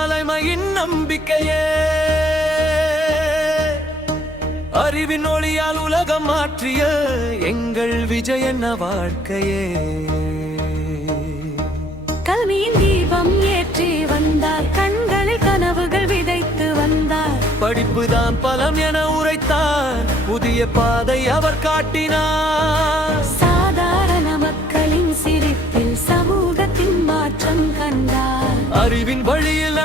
தலைமையின் நம்பிக்கையே. அறிவின் ஒளியால் உலகம் மாற்றிய எங்கள் விஜயண்ண வாழ்க்கையே. கல்வியின் தீபம் ஏற்றி வந்தார், கண்களில் கனவுகள் விதைத்து வந்தார். படிப்புதான் பலம் என உரைத்தார், புதிய பாதை அவர் காட்டினார். சாதாரண மக்களின் சிரிப்பில் சமூகத்தின் மாற்றம் கண்டார். அறிவின் வழியில்